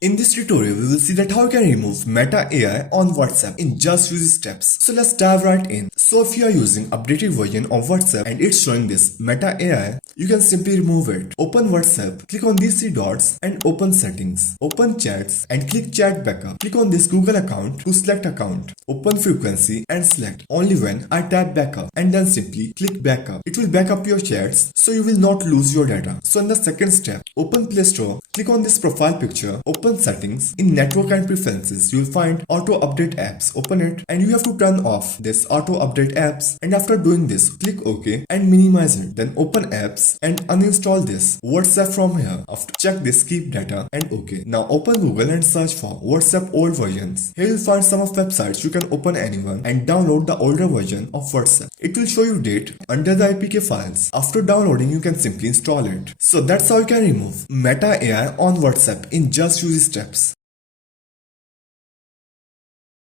In this tutorial, we will see that how you can remove Meta AI on WhatsApp in just few steps. So let's dive right in. So if you are using updated version of WhatsApp and it's showing this Meta AI, you can simply remove it. Open WhatsApp, click on these three dots and open settings. Open chats and click chat backup. Click on this Google account to select account. Open frequency and select only when I tap backup and then simply click backup. It will back up your chats so you will not lose your data. So in the second step, open Play Store, click on this profile picture, open settings. In network and preferences, you will find auto update apps. Open it and you have to turn off this auto update apps, and after doing this, click OK and minimize it. Then open apps and uninstall this WhatsApp from here. After check this keep data and OK. Now open Google and search for WhatsApp old versions. Here you'll find some of websites you can open anyone and download the older version of WhatsApp. It will show you date under the APK files. After downloading, you can simply install it. So that's how you can remove Meta AI on WhatsApp in just few steps.